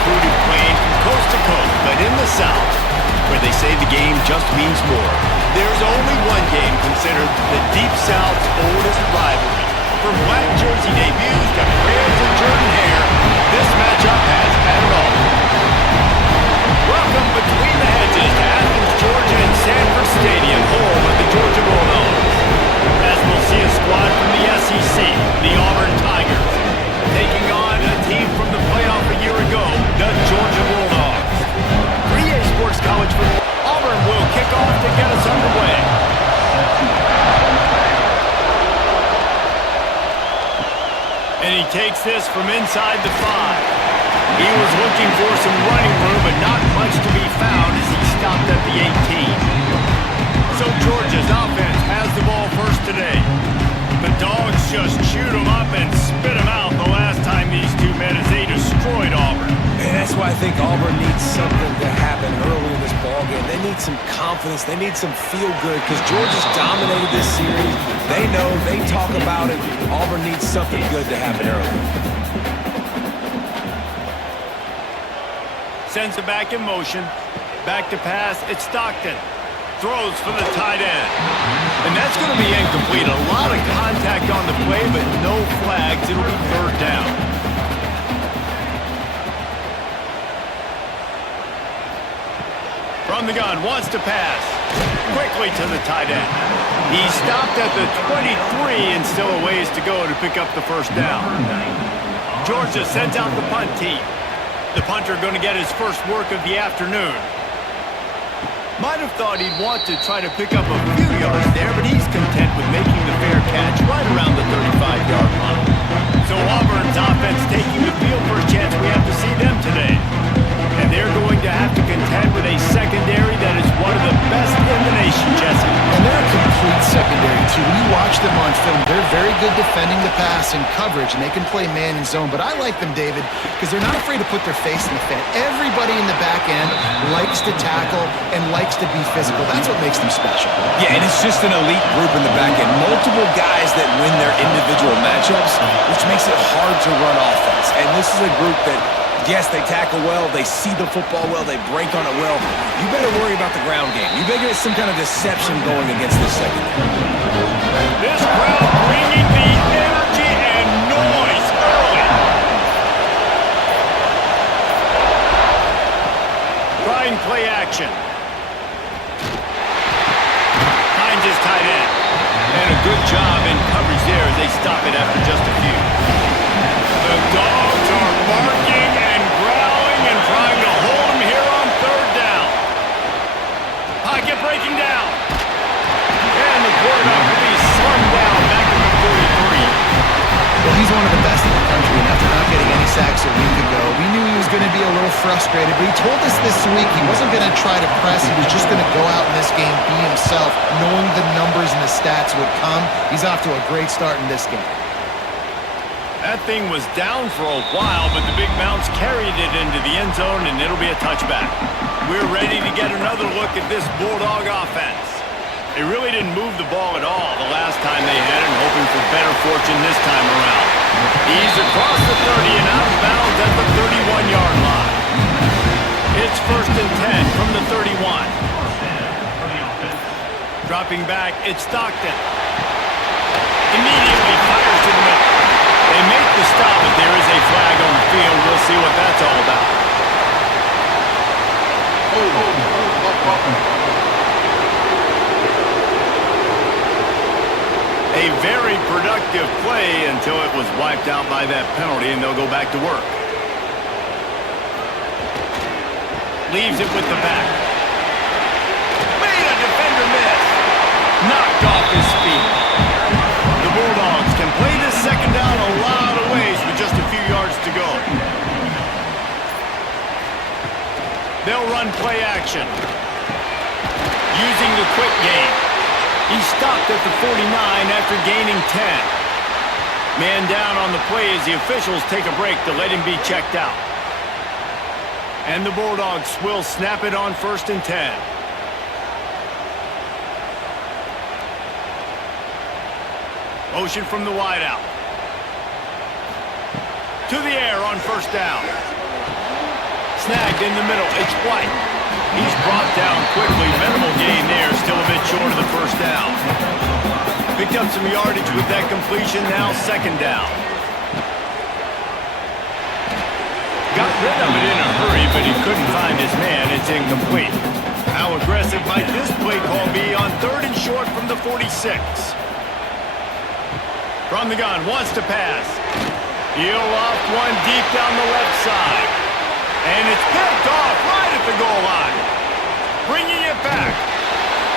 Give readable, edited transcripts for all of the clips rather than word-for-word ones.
undisputed claim from coast to coast, but in the South, where they say the game just means more, there's only one game considered the Deep South's oldest rivalry. From black jersey debuts to prayers and Jordan hair, this matchup has had it all. Welcome between the hedges to Athens, Georgia and Sanford Stadium, home of the Georgia Bulldogs. As we'll see a squad from the SEC, the Auburn Tigers, taking on a team from the playoff a year ago, the Georgia Bulldogs. 3A Sports College football. Auburn will kick off to get us underway. And he takes this from inside the 5. He was looking for some running room, but not much to be found as he stopped at the 18. So Georgia's offense has the ball first today. The Dogs just chewed him up and spit him out the last time these two met as they destroyed Auburn. And that's why I think Auburn needs something to happen early in this ballgame. They need some confidence. They need some feel-good because Georgia's dominated this series. They know. They talk about it. Auburn needs something good to happen early. Sends it back in motion. Back to pass. It's Stockton. Throws for the tight end. And that's going to be incomplete. A lot of contact on the play, but no flags. It'll be third down. From the gun, wants to pass. Quickly to the tight end. He stopped at the 23 and still a ways to go to pick up the first down. Georgia sends out the punt team. The punter going to get his first work of the afternoon. Might have thought he'd want to try to pick up a few yards there, but he's content with making the fair catch right around the 35-yard line. So Auburn's offense taking the field for a chance. We have to see them today. And they're going to have to contend with a secondary that is one of the best in the nation, Jesse. And they're a complete secondary, too. When you watch them on film, they're very good defending the pass and coverage, and they can play man and zone. But I like them, David, because they're not afraid to put their face in the fan. Everybody in the back end likes to tackle and likes to be physical. That's what makes them special. Yeah, and it's just an elite group in the back end. Multiple guys that win their individual matchups, which makes it hard to run offense. And this is a group that, yes, they tackle well, they see the football well, they break on it well. You better worry about the ground game. You better get some kind of deception going against this secondary. This crowd bringing the energy and noise early. Trying play action. Finds his tight end. And a good job in coverage there as they stop it after just a few. The Dogs are barking and growling and trying to hold him here on third down. Pocket breaking down. And the quarterback will be slung down back to the 43. Well, he's one of the best in the country, and after not getting any sacks a week ago, we knew he was going to be a little frustrated, but he told us this week he wasn't going to try to press. He was just going to go out in this game, be himself, knowing the numbers and the stats would come. He's off to a great start in this game. That thing was down for a while, but the big bounce carried it into the end zone, and it'll be a touchback. We're ready to get another look at this Bulldog offense. They really didn't move the ball at all the last time they had it, hoping for better fortune this time around. He's across the 30 and out of bounds at the 31-yard line. It's 1st and 10 from the 31. Dropping back, it's Stockton. Immediately fires to the middle. They make the stop, but there is a flag on the field. We'll see what that's all about. A very productive play until it was wiped out by that penalty, and they'll go back to work. Leaves it with the back. Made a defender miss. Knocked off his feet. The Bulldogs can play this second down a lot of ways with just a few yards to go. They'll run play action. Using the quick game. He stopped at the 49 after gaining 10. Man down on the play as the officials take a break to let him be checked out. And the Bulldogs will snap it on 1st and 10. Motion from the wideout. To the air on 1st down. snagged in the middle. It's White. He's brought down quickly. Minimal gain there. Still a bit short of the first down. Picked up some yardage with that completion. Now second down. Got rid of it in a hurry, but he couldn't find his man. It's incomplete. How aggressive might this play call be on third and short from the 46? From the gun, wants to pass. He'll off one deep down the left side. And it's picked off right at the goal line. Bringing it back.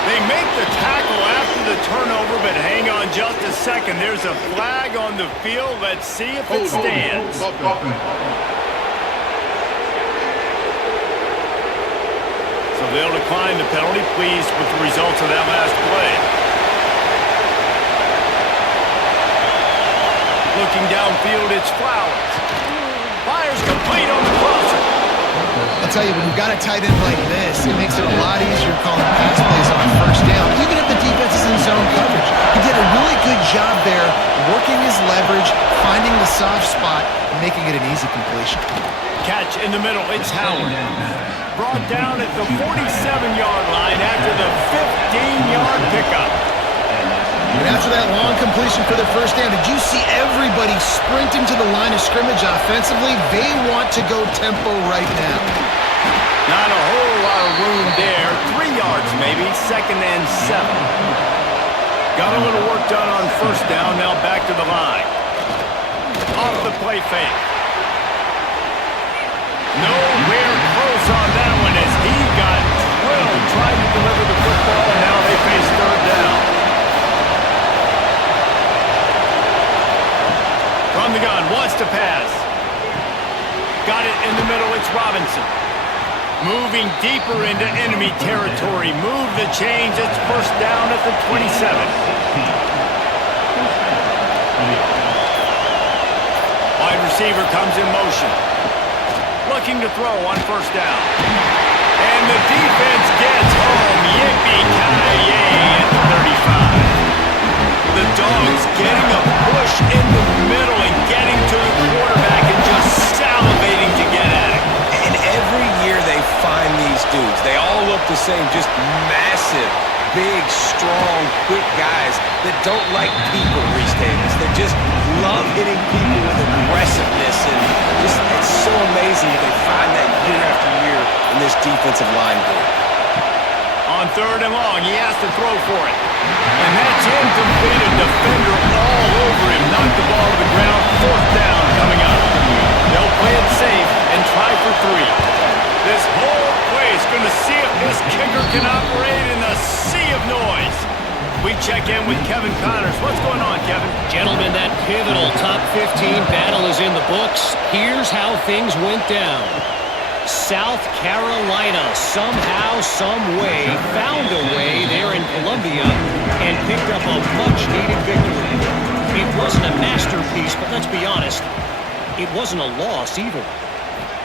They make the tackle after the turnover, but hang on just a second. There's a flag on the field. Let's see if it stands. So they'll decline the penalty, pleased with the results of that last play. Looking downfield, it's Flowers. Fires complete on the crosser. I'll tell you, when you've got a tight end like this, it makes it a lot easier calling pass plays on first down, even if the defense is in zone coverage. He did a really good job there, working his leverage, finding the soft spot, and making it an easy completion. Catch in the middle, it's Howard. Brought down at the 47-yard line after the 15-yard pickup. And after that long completion for the first down, did you see everybody sprinting to the line of scrimmage offensively? They want to go tempo right now. Not a whole lot of room there. 3 yards maybe, second and 7. Got a little work done on first down, now back to the line. Off the play fake. Nowhere close on that one as he got drilled, tried to deliver the football, and now they face third down. From the gun, wants to pass. Got it in the middle, it's Robinson. Moving deeper into enemy territory. Move the chains, it's first down at the 27. Wide receiver comes in motion. Looking to throw on first down. And the defense gets home. Yippee-ki-yay at the 35. The Dogs getting a push in the middle and getting to the quarterback and just salivating to get at it. And every year they find these dudes. They all look the same, just massive, big, strong, quick guys that don't like people, Reese Davis. They just love hitting people with aggressiveness, and just it's so amazing that they find that year after year in this defensive line group. On third and long, he has to throw for it. And that's incomplete. A defender all over him. Knocked the ball to the ground. Fourth down coming up. They'll play it safe and try for 3. This whole play is going to see if this kicker can operate in the sea of noise. We check in with Kevin Connors. What's going on, Kevin? Gentlemen, that pivotal top 15 battle is in the books. Here's how things went down. South Carolina somehow, some way, found a way there in Columbia and picked up a much-needed victory. It wasn't a masterpiece, but let's be honest, it wasn't a loss either.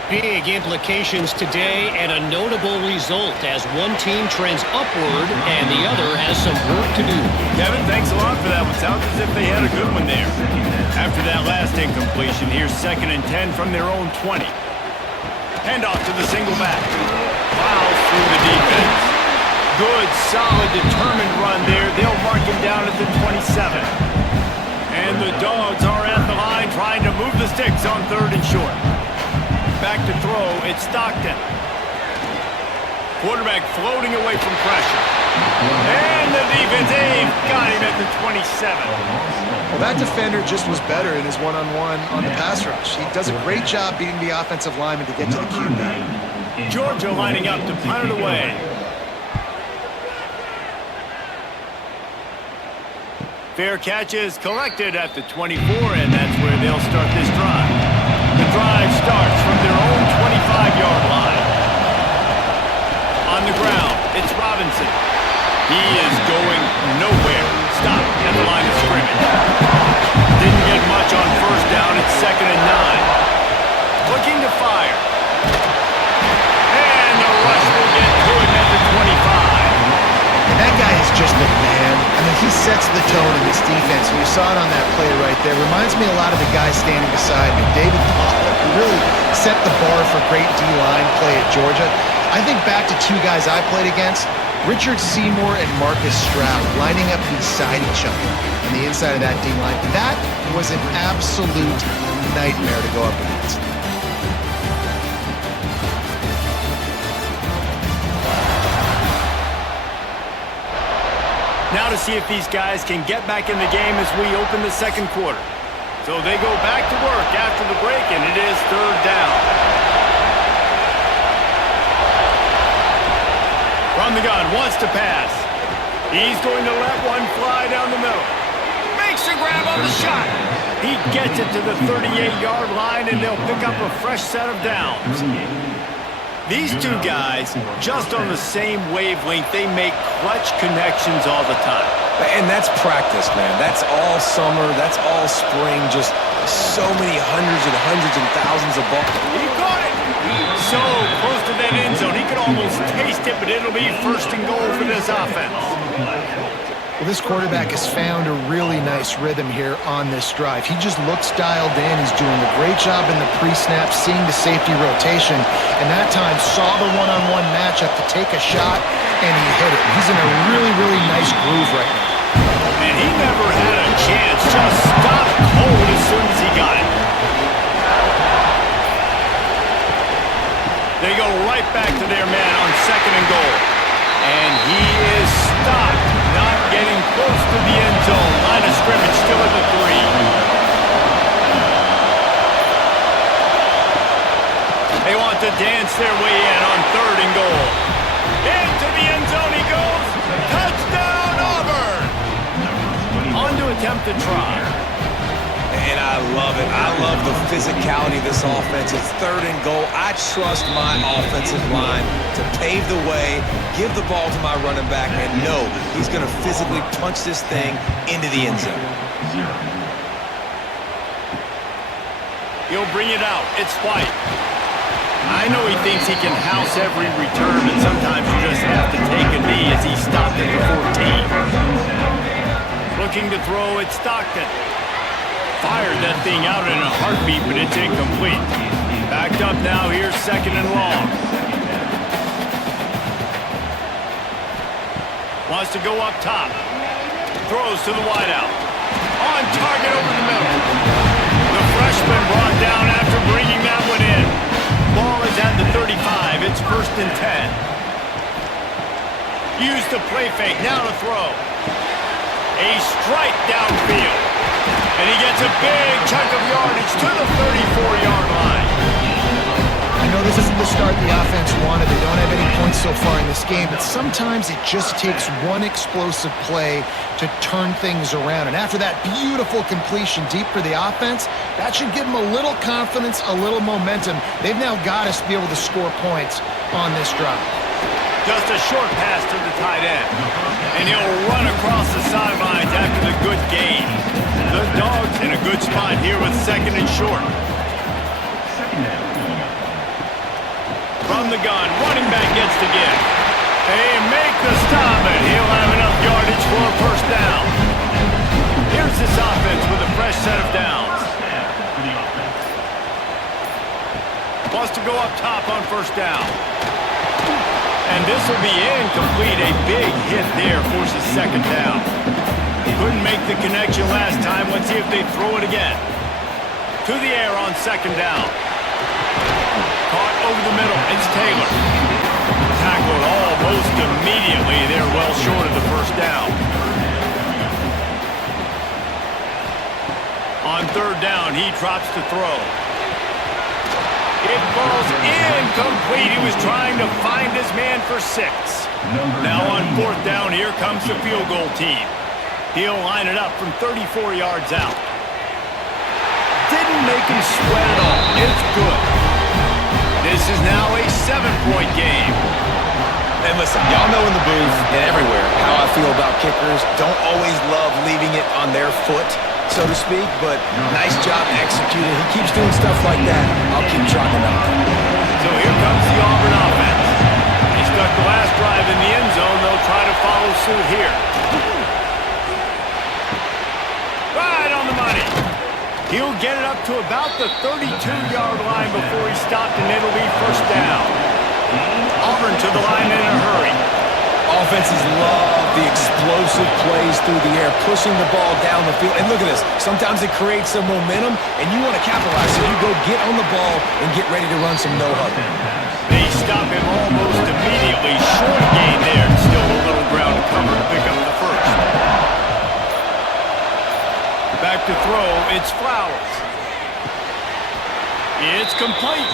Big implications today and a notable result as one team trends upward and the other has some work to do. Kevin, thanks a lot for that one. Sounds as if they had a good one there. After that last incompletion, here's second and 10 from their own 20. Handoff to the single back. Plows through the defense. Good, solid, determined run there. They'll mark him down at the 27. And the Dogs are at the line trying to move the sticks on third and short. Back to throw, it's Stockton. Quarterback floating away from pressure. And the defense got him at the 27. Well, that defender just was better in his one-on-one on the pass rush. He does a great job beating the offensive lineman to get to the QB. Georgia lining up to punt it away. Fair catch is collected at the 24, and that's where they'll start this drive. The drive starts from their own 25-yard line. On the ground, it's Robinson. He is going nowhere. Stop at the line of scrimmage. Didn't get much on first down. It's second and 9. Looking to fire. And the rush will get to him at the 25. And that guy is just a man. I mean, he sets the tone in this defense. You saw it on that play right there. Reminds me a lot of the guy standing beside me, David Pollack, who really set the bar for great D-line play at Georgia. I think back to two guys I played against, Richard Seymour and Marcus Stroud, lining up beside each other on the inside of that D-line. That was an absolute nightmare to go up against. Now to see if these guys can get back in the game as we open the second quarter. So they go back to work after the break, and it is third down. From the gun, wants to pass. He's going to let one fly down the middle. Makes a grab on the shot. He gets it to the 38-yard line, and they'll pick up a fresh set of downs. These two guys, just on the same wavelength, they make clutch connections all the time. And that's practice, man. That's all summer. That's all spring. Just so many hundreds and thousands of balls. He caught it. So close to that end zone. He could almost taste it, but it'll be first and goal for this offense. Well, this quarterback has found a really nice rhythm here on this drive. He just looks dialed in. He's doing a great job in the pre-snap, seeing the safety rotation, and that time saw the one-on-one matchup to take a shot, and he hit it. He's in a really nice groove right now. And he never had a chance. Just stopped cold as soon as he got it. They go right back to their man on second and goal. And he is stopped, not getting close to the end zone. Line of scrimmage still at the 3. They want to dance their way in on third and goal. Into the end zone he goes. Touchdown, Auburn! On to attempt to try. And I love it. I love the physicality of this offense. It's third and goal. I trust my offensive line to pave the way, give the ball to my running back, and know he's going to physically punch this thing into the end zone. He'll bring it out. It's White. I know he thinks he can house every return, and sometimes you just have to take a knee as he stopped at the 14. Looking to throw at Stockton. Fired that thing out in a heartbeat, but it's incomplete. Backed up now, here's second and long. Wants to go up top. Throws to the wideout. On target over the middle. The freshman brought down after bringing that one in. Ball is at the 35. It's first and 10. Used the play fake. Now to throw. A strike downfield. And he gets a big chunk of yardage to the 34-yard line. I know this isn't the start the offense wanted. They don't have any points so far in this game, but sometimes it just takes one explosive play to turn things around. And after that beautiful completion deep for the offense, that should give them a little confidence, a little momentum. They've now got us to be able to score points on this drive. Just a short pass to the tight end. And he'll run across the sidelines after the good gain. The Dogs in a good spot here with second and short. From the gun, running back gets the give. They make the stop, and he'll have enough yardage for a first down. Here's this offense with a fresh set of downs. Wants to go up top on first down. And this will be incomplete. A big hit there forces second down. Couldn't make the connection last time. Let's see if they throw it again. To the air on second down. Caught over the middle. It's Taylor. Tackled almost immediately. They're well short of the first down. On third down, he drops to throw. It falls incomplete. He was trying to find his man for 6. Now on fourth down, here comes the field goal team. He'll line it up from 34 yards out. Didn't make him sweat at all. It's good. This is now a 7-point game. And listen, y'all know in the booth and everywhere how I feel about kickers. Don't always love leaving it on their foot, so to speak, but nice job executing. He keeps doing stuff like that. I'll keep talking about that. So here comes the Auburn offense. They stuck the last drive in the end zone. They'll try to follow suit here. Right on the money. He'll get it up to about the 32-yard line time before he stopped, and it'll be first down. Auburn to the line in a hurry. Offenses love the explosive plays through the air, pushing the ball down the field. And look at this. Sometimes it creates some momentum, and you want to capitalize. So you go get on the ball and get ready to run some no-huddle. They stop him almost immediately. Short gain there. Still a little ground to cover to pick up the first. Back to throw. It's Flowers. It's complete.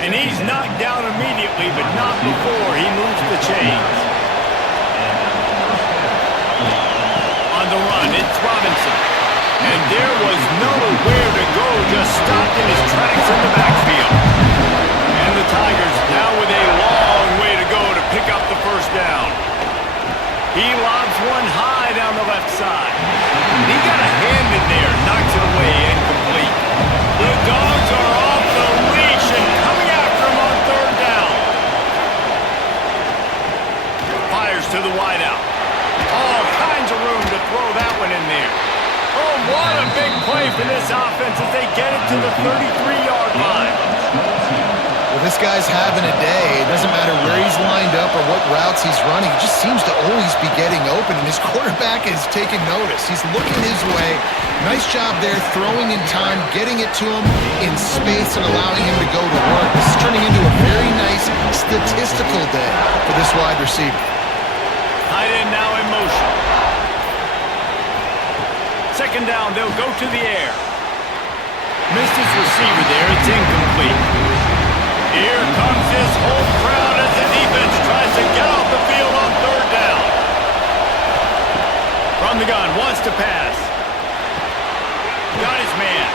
And he's knocked down immediately, but not before he moves the chains. On the run, it's Robinson. And there was nowhere to go, just stopped in his tracks in the backfield. And the Tigers now with a long way to go to pick up the first down. He lobs one high down the left side. He got a hand in there, knocks it away, incomplete. The Dogs are off the leash and coming after him on third down. Fires to the wideout. All kinds of room to throw that one in there. Oh, what a big play for this offense as they get it to the 33-yard line. Well, this guy's having a day. It doesn't matter where he's lined up or what routes he's running. He just seems to always be getting open, and his quarterback is taking notice. He's looking his way. Nice job there, throwing in time, getting it to him in space and allowing him to go to work. This is turning into a very nice statistical day for this wide receiver. Tight end now in motion. Second down, they'll go to the air. Missed his receiver there. It's incomplete. Here comes this whole crowd as the defense tries to get off the field on third down. From the gun, wants to pass. Got his man.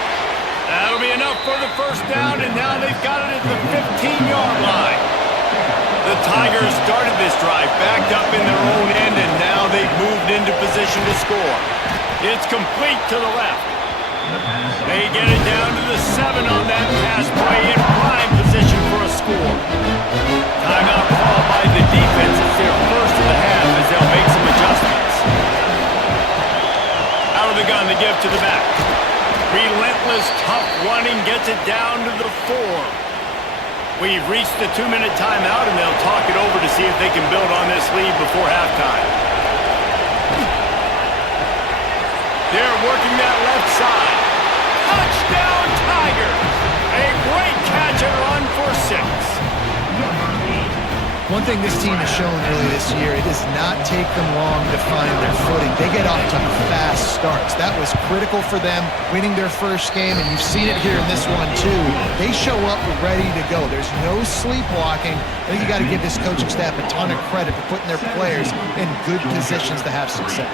That'll be enough for the first down, and now they've got it at the 15-yard line. The Tigers started this drive, backed up in their own end, and now they've moved into position to score. It's complete to the left. They get it down to the 7 on that pass play in prime position for a score. Timeout called by the defense. It's their first of the half as they'll make some adjustments. Out of the gun, they give to the back. Relentless, tough running gets it down to the 4. We've reached the 2-minute timeout, and they'll talk it over to see if they can build on this lead before halftime. They're working that left side. Touchdown, Tigers! A great catch and run for 6. One thing this team has shown early this year, it does not take them long to find their footing. They get off to fast starts. That was critical for them, winning their first game, and you've seen it here in this one too. They show up ready to go. There's no sleepwalking. I think you got to give this coaching staff a ton of credit for putting their players in good positions to have success.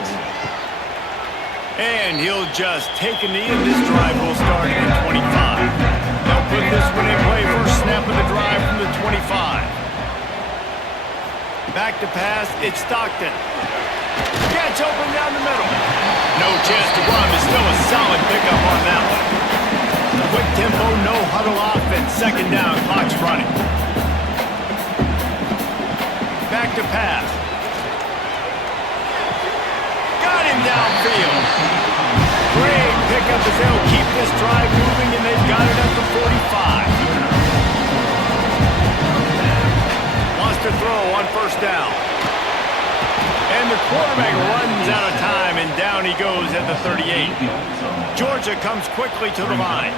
And he'll just take a knee, and this drive will start at 25. They'll put this one in play first snap of the drive from the 25. Back to pass, it's Stockton. Gets open down the middle. No chance to run, but still a solid pickup on that one. Quick tempo, no huddle offense. Second down, clock's running. Back to pass. Got him downfield. Great pickup as they'll keep this drive moving, and they've got it at the 45. Wants to throw on first down. And the quarterback runs out of time, and down he goes at the 38. Georgia comes quickly to the line.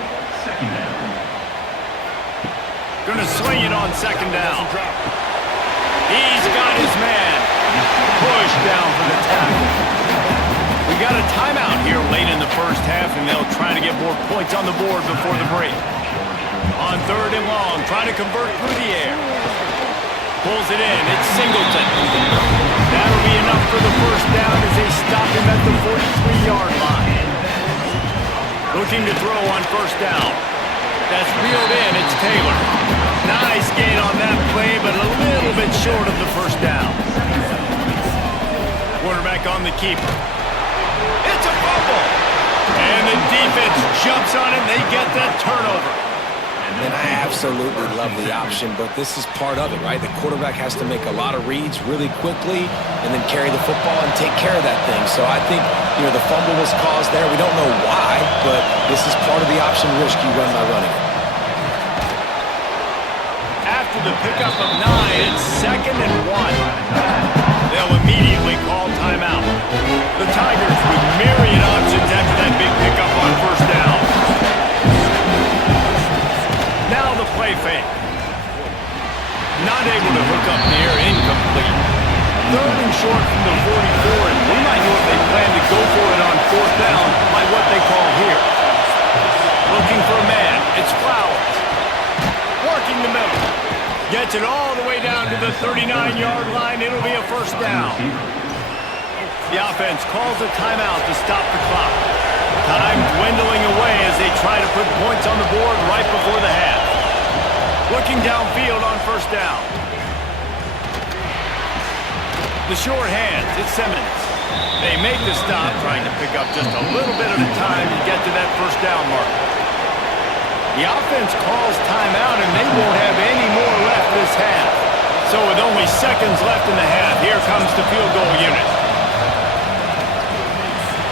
Gonna swing it on second down. He's got his man. Push down for the tackle. We got a timeout here late in the first half, and they'll try to get more points on the board before the break. On third and long, trying to convert through the air. Pulls it in. It's Singleton. That'll be enough for the first down as they stop him at the 43-yard line. Looking to throw on first down. That's reeled in. It's Taylor. Nice gain on that play, but a little bit short of the first down. Quarterback on the keeper. It's a fumble. And the defense jumps on it. They get that turnover. And I absolutely love the option, but this is part of it, right? The quarterback has to make a lot of reads really quickly and then carry the football and take care of that thing. So I think, the fumble was caused there. We don't know why, but this is part of the option risk you run by running it. the pickup of 9. It's 2nd and 1. They'll immediately call timeout. The Tigers with myriad options after that big pickup on 1st down. Now the play fake. Not able to hook up near, incomplete. 3rd and short from the 44, and we might know if they plan to go for it on 4th down by what they call here. Looking for a man. It's Flowers. Working the middle. Gets it all the way down to the 39-yard line. It'll be a 1st down. The offense calls a timeout to stop the clock. Time dwindling away as they try to put points on the board right before the half. Looking downfield on 1st down. The short hands, it's Simmons. They make the stop, trying to pick up just a little bit at a time to get to that 1st down mark. The offense calls timeout, and they won't have any more left this half. So with only seconds left in the half, here comes the field goal unit.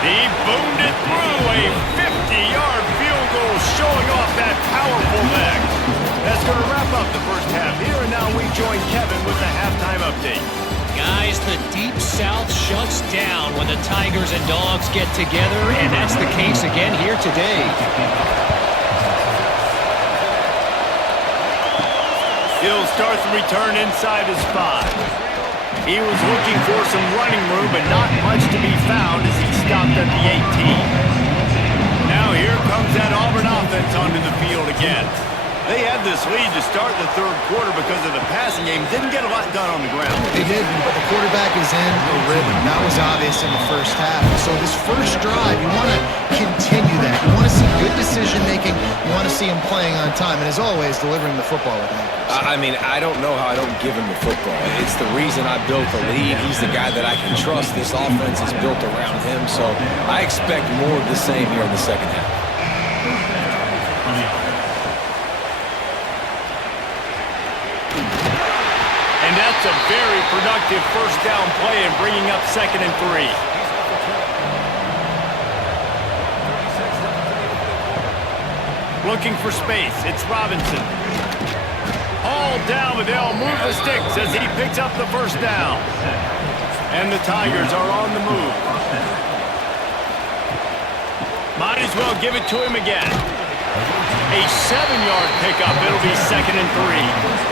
He boomed it through a 50-yard field goal, showing off that powerful leg. That's going to wrap up the 1st half here, and now we join Kevin with the halftime update. Guys, the Deep South shuts down when the Tigers and Dogs get together, and that's the case again here today. He'll start the return inside his 5. He was looking for some running room, but not much to be found as he stopped at the 18. Now here comes that Auburn offense onto the field again. They had this lead to start the 3rd quarter because of the passing game. Didn't get a lot done on the ground. They didn't, but the quarterback is in a rhythm. That was obvious in the 1st half. So this 1st drive, you want to continue that. You want to see good decision-making. You want to see him playing on time. And as always, delivering the football with accuracy. I mean, I don't know how I don't give him the football. It's the reason I built the lead. He's the guy that I can trust. This offense is built around him. So I expect more of the same here in the 2nd half. That's a very productive 1st down play and bringing up 2nd and 3. Looking for space. It's Robinson. All down, but they'll move the sticks as he picks up the 1st down. And the Tigers are on the move. Might as well give it to him again. A 7-yard pickup. It'll be 2nd and 3.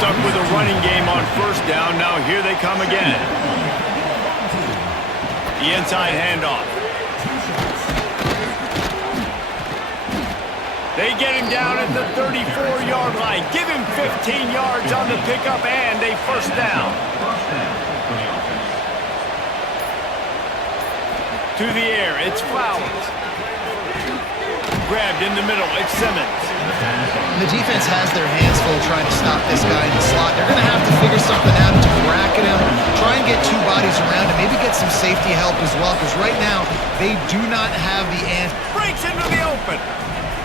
Stuck with a running game on 1st down. Now here they come again. The inside handoff. They get him down at the 34-yard line. Give him 15 yards on the pickup and a 1st down. To the air, it's Flowers. Grabbed in the middle, it's Simmons. The defense has their hands full trying to stop this guy in the slot. They're going to have to figure something out to bracket him, try and get 2 bodies around him, maybe get some safety help as well, because right now they do not have the answer. Breaks into the open.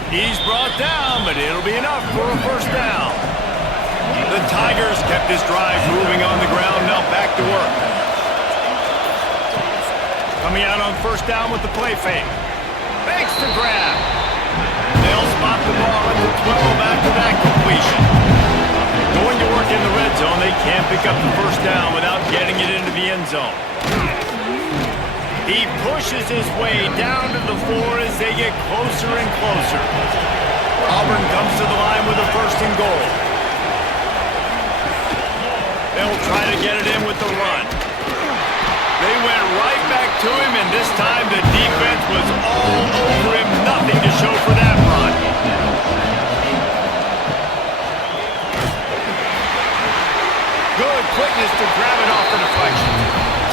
He's brought down, but it'll be enough for a 1st down. The Tigers kept this drive moving on the ground, now back to work. Coming out on 1st down with the play fake. Makes the grab. They'll spot the ball at the 12 after that completion. Going to work in the red zone, they can't pick up the 1st down without getting it into the end zone. He pushes his way down to the floor as they get closer and closer. Auburn comes to the line with a 1st and goal. They'll try to get it in with the run. They went right back to him, and this time the defense was all over him. Nothing to show for that run. Good quickness to grab it off the deflection.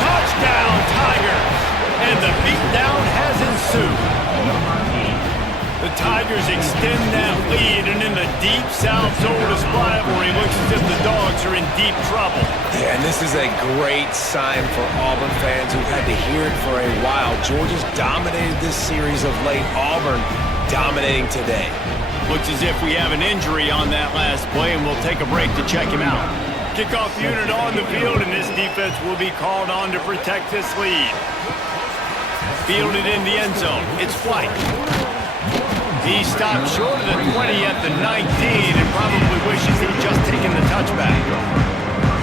Touchdown, Tigers! And the beatdown has ensued. The Tigers extend that lead, and in the Deep South's oldest rivalry, looks as if the Dogs are in deep trouble. Yeah, and this is a great sign for Auburn fans who've had to hear it for a while. Georgia's dominated this series of late. Auburn dominating today. Looks as if we have an injury on that last play, and we'll take a break to check him out. Kickoff unit on the field, and this defense will be called on to protect this lead. Fielded in the end zone. It's White. He stopped short of the 20 at the 19 and probably wishes he'd just taken the touchback.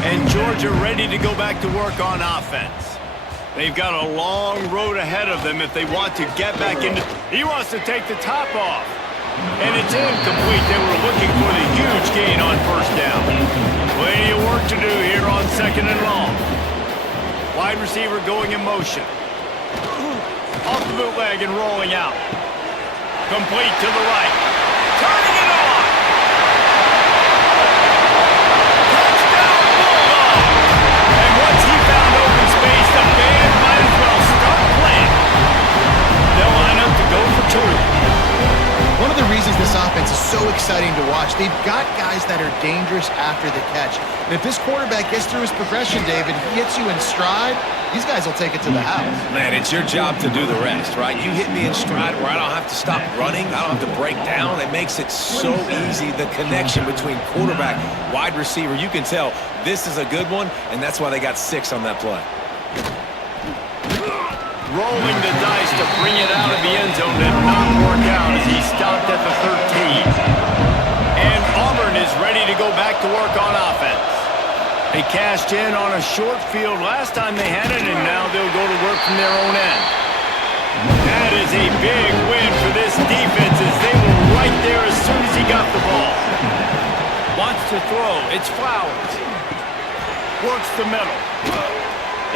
And Georgia ready to go back to work on offense. They've got a long road ahead of them if they want to get back into... He wants to take the top off. And it's incomplete. They were looking for the huge gain on first down. Plenty of work to do here on second and long. Wide receiver going in motion. Off the bootleg and rolling out. Complete to the right. Turning it on. Touchdown Bulldogs. And once he found open space, the band might as well start playing. They'll line up to go for two. One of the reasons this offense is so exciting to watch, they've got guys that are dangerous after the catch. And if this quarterback gets through his progression, David, he hits you in stride, these guys will take it to the house. Man, it's your job to do the rest, right? You hit me in stride where I don't have to stop running. I don't have to break down. It makes it so easy, the connection between quarterback, wide receiver. You can tell this is a good one, and that's why they got 6 on that play. Rolling the dice to bring it out of the end zone did not work out as he stopped at the 13. And Auburn is ready to go back to work on offense. They cashed in on a short field last time they had it, and now they'll go to work from their own end. That is a big win for this defense as they were right there as soon as he got the ball. Wants to throw. It's Flowers. Works the middle.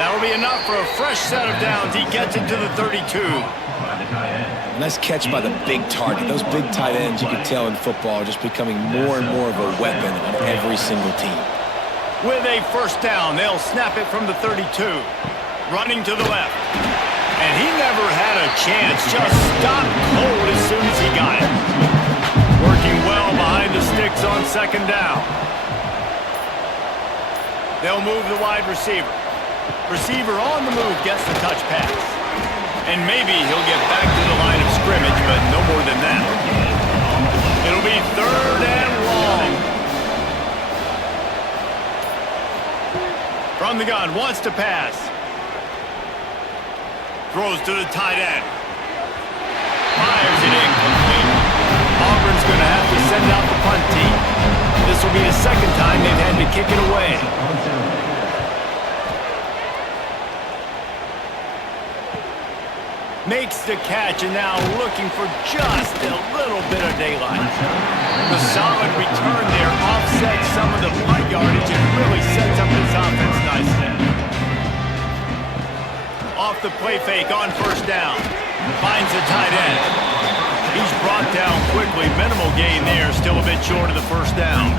That'll be enough for a fresh set of downs. He gets it to the 32. Nice catch by the big target. Those big tight ends, you can tell in football, are just becoming more and more of a weapon on every single team. With a first down, they'll snap it from the 32. Running to the left. And he never had a chance. Just stopped cold as soon as he got it. Working well behind the sticks on second down. They'll move the wide receiver. Receiver on the move gets the touch pass. And maybe he'll get back to the line of scrimmage, but no more than that. It'll be 3rd and long. From the gun, wants to pass. Throws to the tight end. Fires it incomplete. Auburn's going to have to send out the punt team. This will be the second time they've had to kick it away. Makes the catch and now looking for just a little bit of daylight. The solid return there offsets some of the punt yardage and really sets up this offense nicely. Off the play fake on first down. Finds the tight end. He's brought down quickly. Minimal gain there. Still a bit short of the first down.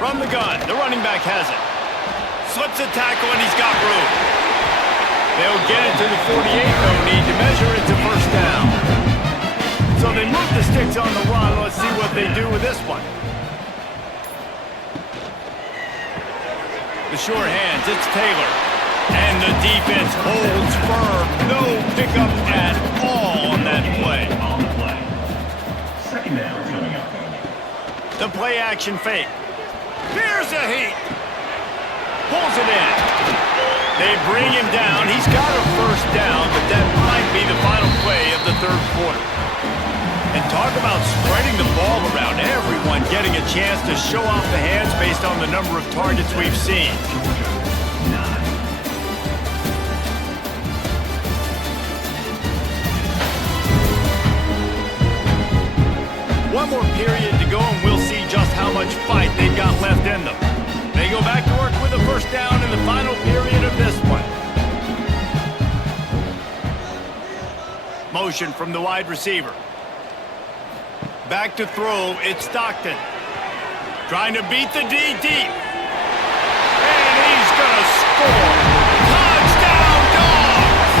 From the gun, the running back has it. Slips a tackle and he's got room. They'll get it to the 48, no need to measure it to first down. So they move the sticks on the run. Let's see what they do with this one. The short hands, it's Taylor. And the defense holds firm. No pickup at all on that play. Second down coming up. The play action fake. Here's a heat. Pulls it in. They bring him down. He's got a first down, but that might be the final play of the 3rd quarter. And talk about spreading the ball around. Everyone getting a chance to show off the hands based on the number of targets we've seen. One more period to go, and we'll see just how much fight they've got left in them. They go back to work with a first down in the final period of this one. Motion from the wide receiver. Back to throw, it's Stockton. Trying to beat the D deep. And he's going to score. Touchdown, Dogs!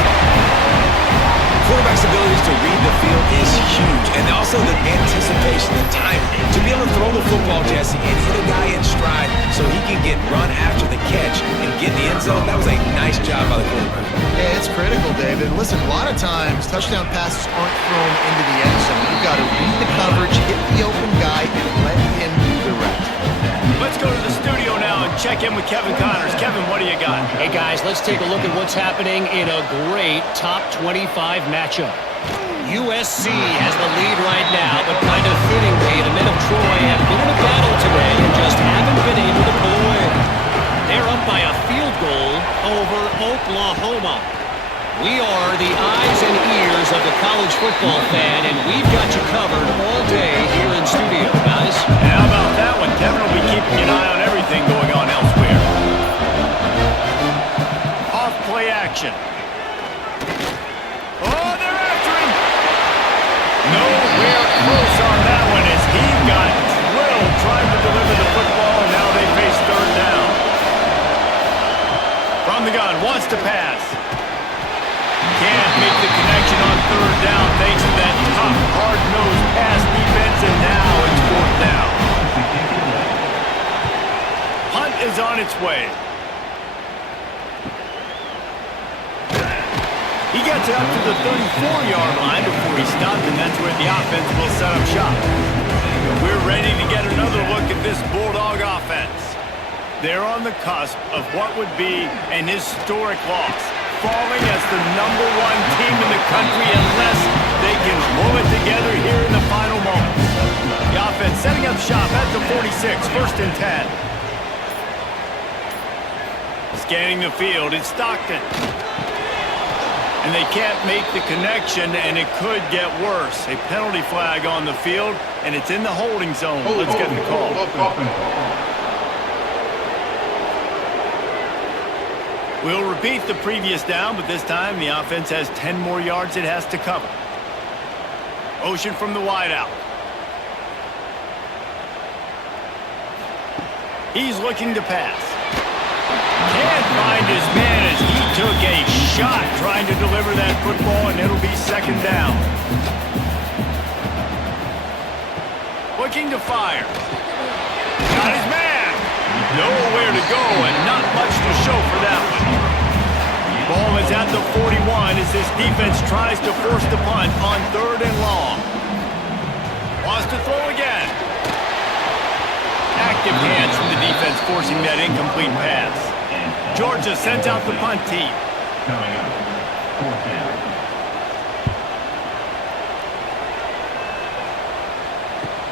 Quarterback's abilities to read the field is huge, and also the anticipation, the timing. To be able to throw the football, Jesse, and hit a guy in stride so he can get run after the catch and get in the end zone, that was a nice job by the quarterback. Yeah, it's critical, David. Listen, a lot of times, touchdown passes aren't thrown into the end zone. You've got to read the coverage, hit the open guy, and let him do the rest. Let's go to the studio now and check in with Kevin Connors. Kevin, what do you got? Hey, guys, let's take a look at what's happening in a great top 25 matchup. USC has the lead right now, but kind of fittingly, the men of Troy have been in a battle today and just haven't been able to pull away. They're up by a field goal over Oklahoma. We are the eyes and ears of the college football fan, and we've got you covered all day here in studio, guys. How about that one? Kevin will be keeping an eye on everything going on elsewhere. Off play action. Oh, they're after him. Nowhere close on that one as he got drilled trying to deliver the football, and now they face third down. From the gun, wants to pass. Can't make the connection on third down thanks to that tough, hard-nosed pass defense, and now it's fourth down. Punt is on its way. He gets it up to the 34-yard line before he stopped, and that's where the offense will set up shop. We're ready to get another look at this Bulldog offense. They're on the cusp of what would be an historic loss, falling as the #1 team in the country unless they can pull it together here in the final moments. The offense setting up shop at the 46, 1st and 10. Scanning the field, it's Stockton. And they can't make the connection, and it could get worse. A penalty flag on the field, and it's in the holding zone. Let's get the call. We'll repeat the previous down, but this time the offense has 10 more yards it has to cover. Motion from the wideout. He's looking to pass. Can't find his man as he took a shot trying to deliver that football, and it'll be second down. Looking to fire. Got his man. Nowhere to go and not much to show for that one. Ball is at the 41 as this defense tries to force the punt on 3rd and long. Wants to throw again. Active hands from the defense forcing that incomplete pass. Georgia sends out the punt team. Coming up, 4th down.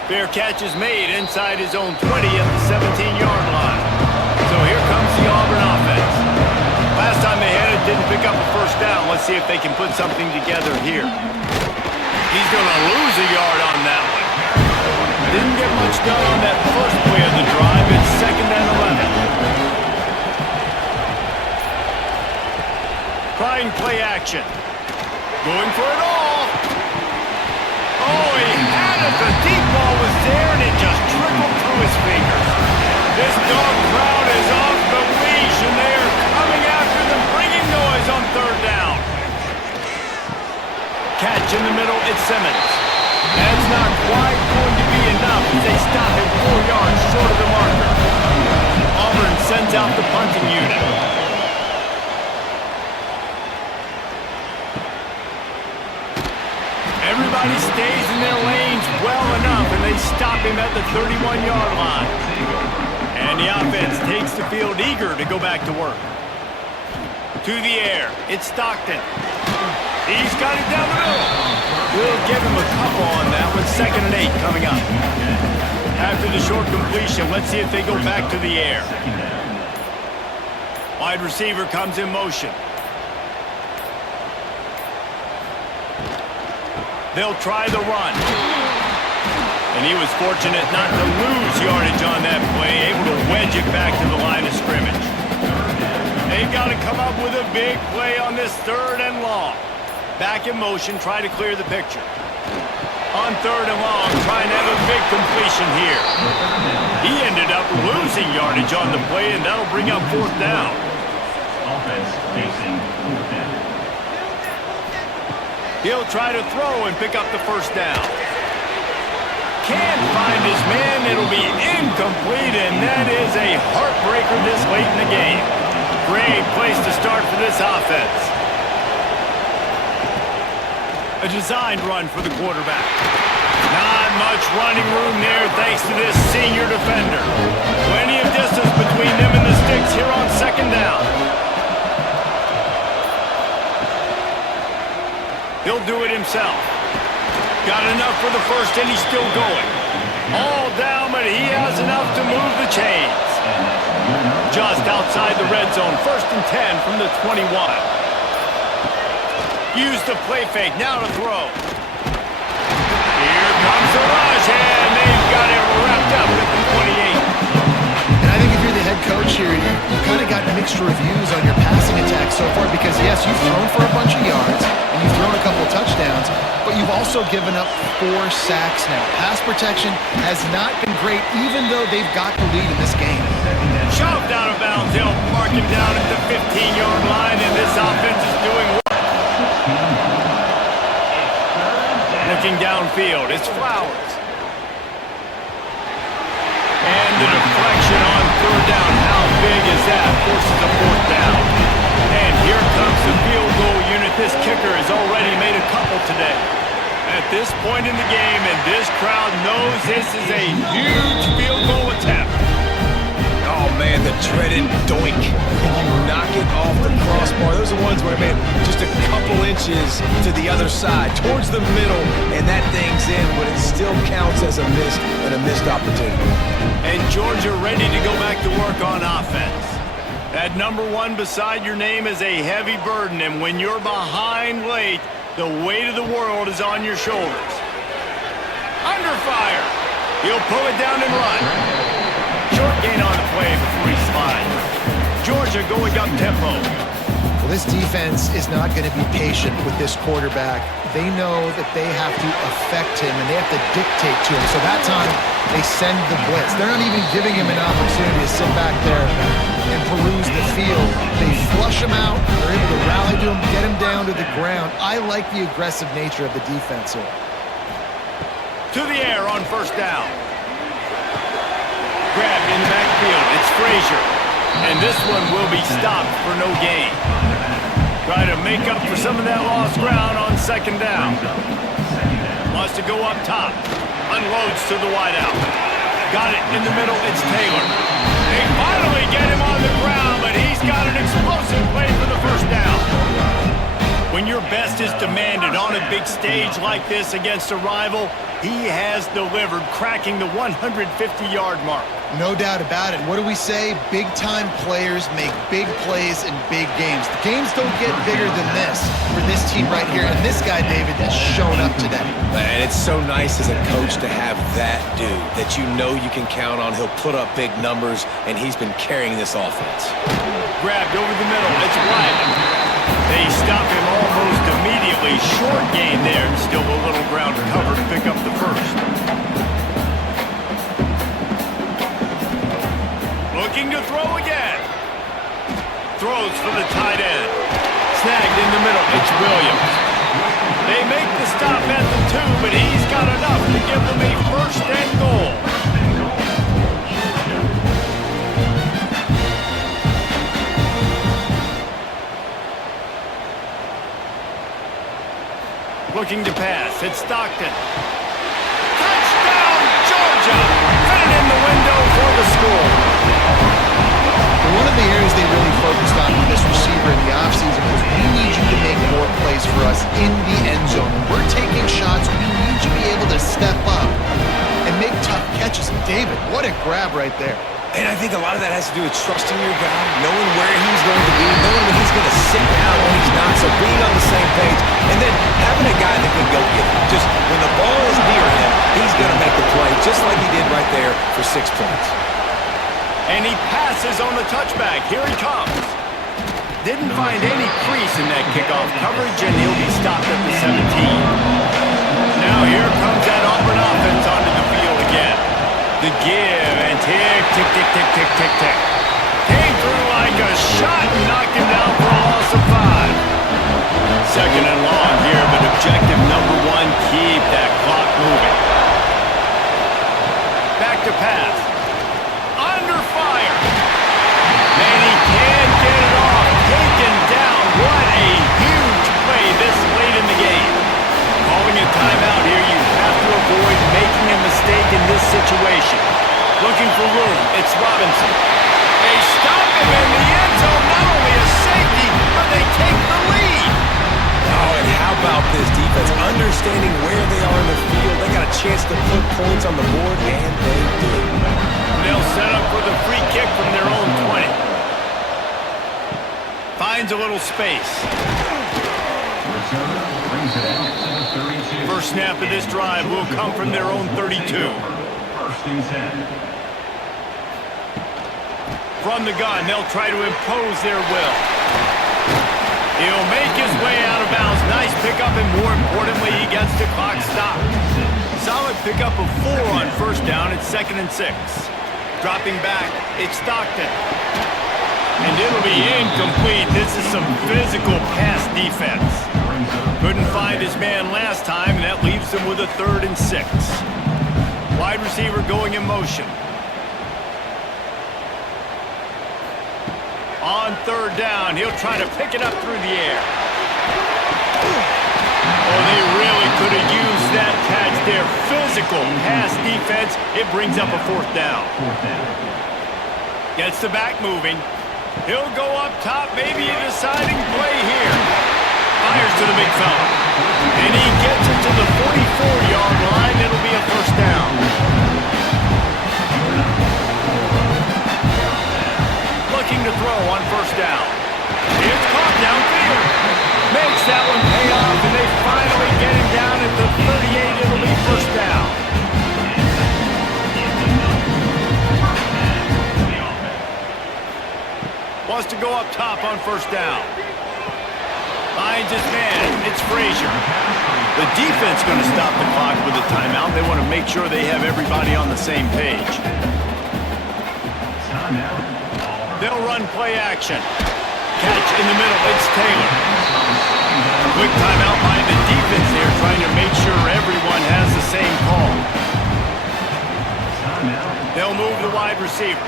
Fair catch is made inside his own 20 at the 17-yard line. So here comes the Auburn offense. Last time they had it, didn't pick up a first down. Let's see if they can put something together here. He's going to lose a yard on that one. Didn't get much done on that first play of the drive. It's 2nd and 11. Trying play action. Going for it all. Oh, he had it. The deep ball was there, and it just trickled through his fingers. This dog crowd is off the leash, and they are coming after them, bringing noise on 3rd down. Catch in the middle, it's Simmons. That's not quite going to be enough as they stop him 4 yards short of the marker. Auburn sends out the punting unit. Everybody stays in their lanes well enough, and they stop him at the 31-yard line. And the offense takes the field eager to go back to work. To the air, it's Stockton. He's got it down the middle. We'll give him a couple on that one. 2nd and 8 coming up. After the short completion, let's see if they go back to the air. Wide receiver comes in motion. They'll try the run. And he was fortunate not to lose yardage on that play, able to wedge it back to the line of scrimmage. They've got to come up with a big play on this 3rd and long. Back in motion, try to clear the picture. On 3rd and long, trying to have a big completion here. He ended up losing yardage on the play, and that'll bring up 4th down. Offense facing 4th down. He'll try to throw and pick up the 1st down. Can't find his man. It'll be incomplete, and that is a heartbreaker this late in the game. Great place to start for this offense. A designed run for the quarterback. Not much running room there thanks to this senior defender. Plenty of distance between them and the sticks here on 2nd down. He'll do it himself. Got enough for the first, and he's still going. All down, but he has enough to move the chains. Just outside the red zone, 1st and 10 from the 21. Use the play fake, now to throw. Here comes the rush, and they've got it wrapped up at the 28. And I think if you're the head coach here, you kind of got mixed reviews on your passing attack so far because, yes, you've thrown for a bunch of yards and you've thrown a couple of touchdowns, but you've also given up 4 sacks now. Pass protection has not been great, even though they've got the lead in this game. Shoved out of bounds. They'll mark him down at the 15-yard line, and this offense is doing well. Looking downfield, it's Flowers. And the deflection on 3rd down. How big is that? Forces a 4th down. And here comes the field goal unit. This kicker has already made a couple today. At this point in the game, and this crowd knows this is a huge field goal attempt. Oh, man, the dreaded doink. Can you knock it off the crossbar? Those are ones where, man, just a couple inches to the other side, towards the middle, and that thing's in, but it still counts as a missed opportunity. And Georgia ready to go back to work on offense. That number 1 beside your name is a heavy burden, and when you're behind late, the weight of the world is on your shoulders. Under fire. He'll pull it down and run. Short gain on the play before he slides. Georgia going up tempo. Well, this defense is not going to be patient with this quarterback. They know that they have to affect him, and they have to dictate to him. So that time, they send the blitz. They're not even giving him an opportunity to sit back there and peruse the field. They flush him out. They're able to rally to him, get him down to the ground. I like the aggressive nature of the defense here. To the air on 1st down. Grabbed in the backfield. It's Frazier. And this one will be stopped for no gain. Try to make up for some of that lost ground on 2nd down. Wants to go up top. Unloads to the wideout. Got it in the middle. It's Taylor. They finally get him on the ground, but he's got an explosive play for the 1st down. When your best is demanded on a big stage like this against a rival, he has delivered, cracking the 150-yard mark. No doubt about it. What do we say? Big-time players make big plays in big games. The games don't get bigger than this for this team right here, and this guy, David, has shown up today. Man, it's so nice as a coach to have that dude that you know you can count on. He'll put up big numbers, and he's been carrying this offense. Grabbed over the middle. It's Wiley. They stop him almost immediately. Short gain there, and still a little ground to cover to pick up the 1st. Looking to throw again. Throws for the tight end. Snagged in the middle. It's Williams. They make the stop at the 2, but he's got enough to give them a 1st and goal. Looking to pass. It's Stockton. Touchdown, Georgia! Put it in the window for the score. One of the areas they really focused on with this receiver in the offseason was we need you to make more plays for us in the end zone. When we're taking shots, we need you to be able to step up and make tough catches. David, what a grab right there. And I think a lot of that has to do with trusting your guy, knowing where he's going to be, knowing when he's going to sit down, when he's not, so being on the same page, and then having a guy that can go get it. Just when the ball is near him, he's going to make the play, just like he did right there for 6 points. And he passes on the touchback. Here he comes. Didn't find any crease in that kickoff coverage, and he'll be stopped at the 17. Now here comes that Auburn offense onto the field again. The give and tick, tick, tick, tick, tick, tick, tick. Came through like a shot and knocked him down for a loss of 5. 2nd and long here, but objective number 1, keep that clock moving. Back to pass. Under fire. And he can't get it off. Taken down. What a huge play this late in the game. Calling a timeout here, you have to avoid making a mistake in this situation. Looking for room, it's Robinson. They stop him in the end zone, not only a safety, but they take the lead. Oh, and how about this defense, understanding where they are in the field. They got a chance to put points on the board, and they did. They'll set up for the free kick from their own 20. Finds a little space. First snap of this drive will come from their own 32. First and 10. From the gun, they'll try to impose their will. He'll make his way out of bounds. Nice pickup, and more importantly, he gets the clock stopped. Solid pickup of 4 on first down. It's 2nd and 6. Dropping back, it's Stockton. And it'll be incomplete. This is some physical pass defense. Couldn't find his man last time, and that leaves him with a 3rd and 6. Wide receiver going in motion. On 3rd down, he'll try to pick it up through the air. Oh, they really could have used that catch there. Physical pass defense. It brings up a 4th down. Gets the back moving. He'll go up top, maybe a deciding play here. Fires to the big fella. And he gets it to the 44-yard line. It'll be a 1st down. Looking to throw on 1st down. It's caught downfield. Makes that one pay off, and they finally get him down at the 38. It'll be 1st down. Wants to go up top on 1st down. Finds his man. It's Frazier. The defense going to stop the clock with a timeout. They want to make sure they have everybody on the same page. They'll run play action. Catch in the middle. It's Taylor. Quick timeout by the defense there, trying to make sure everyone has the same call. They'll move the wide receiver.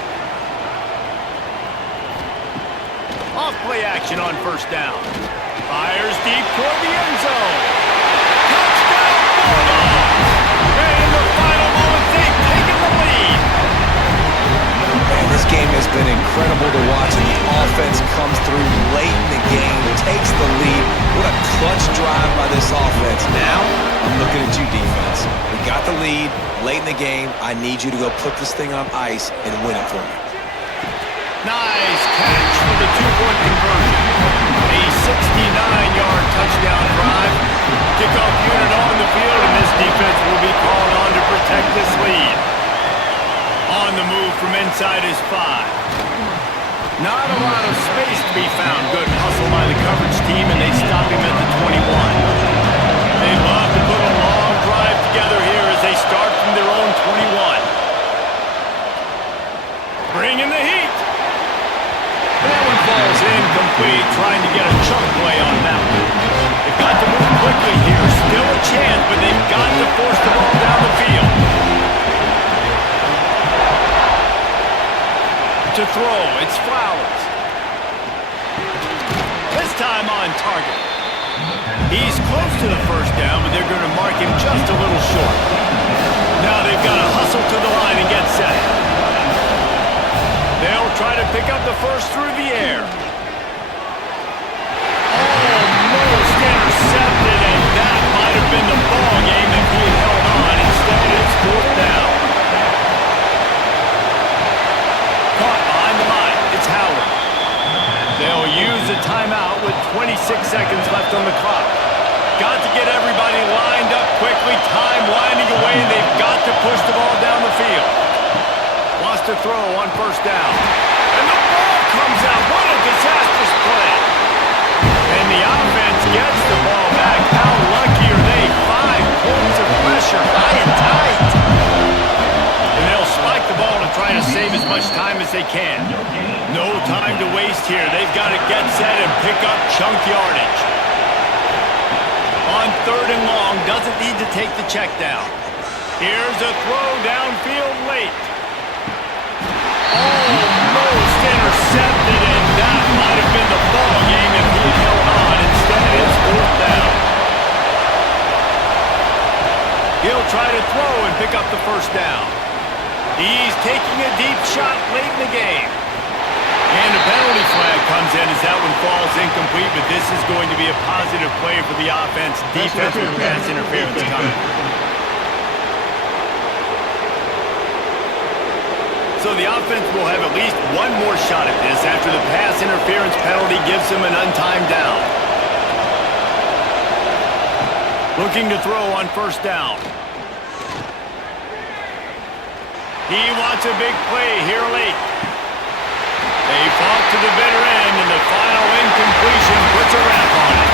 Off play action on 1st down. Fires deep toward the end zone. Touchdown, Bulldogs! And in the final moments, they've taken the lead. Man, this game has been incredible to watch, and the offense comes through late in the game, takes the lead. What a clutch drive by this offense. Now, I'm looking at you, defense. We got the lead late in the game. I need you to go put this thing on ice and win it for me. Nice catch for the 2-point conversion. A 69-yard touchdown drive. Kickoff unit on the field, and this defense will be called on to protect this lead. On the move from inside his 5. Not a lot of space to be found. Good hustle by the coverage team, and they stop him at the 21. They love to put a long drive together here as they start from their own 21. Bringing the heat. That one falls incomplete, trying to get a chunk play on that one. They've got to move quickly here. Still a chance, but they've got to force the ball down the field. To throw, it's Flowers. This time on target. He's close to the 1st down, but they're going to mark him just a little short. Now they've got to hustle to the line and get set. They'll try to pick up the 1st through the air. Almost intercepted, and that might have been the ball game if he had held on. Instead, it's 4th down. Caught behind the line. It's Howard. They'll use a timeout with 26 seconds left on the clock. Got to get everybody lined up quickly. Time winding away, and they've got to push the ball down the field. Wants to throw on 1st down. And the ball comes out. What a disastrous play. And the offense gets the ball back. How lucky are they? 5 points of pressure, high and tight. And they'll spike the ball to try to save as much time as they can. No time to waste here. They've got to get set and pick up chunk yardage. On 3rd and long, doesn't need to take the check down. Here's a throw downfield late. Almost intercepted, and that might have been the ball game if he had held on. Instead, it's 4th down. He'll try to throw and pick up the 1st down. He's taking a deep shot late in the game. And a penalty flag comes in as that one falls incomplete, but this is going to be a positive play for the offense. Defense with pass interference coming. So the offense will have at least one more shot at this after the pass interference penalty gives them an untimed down. Looking to throw on first down. He wants a big play here late. They fought to the bitter end, and the final incompletion puts a wrap on it.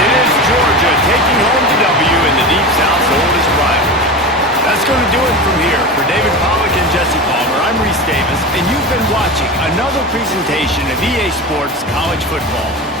It is Georgia taking home the W in the Deep South's oldest rivalry. That's going to do it from here. For David Pollack and Jesse Palmer, I'm Reese Davis, and you've been watching another presentation of EA Sports College Football.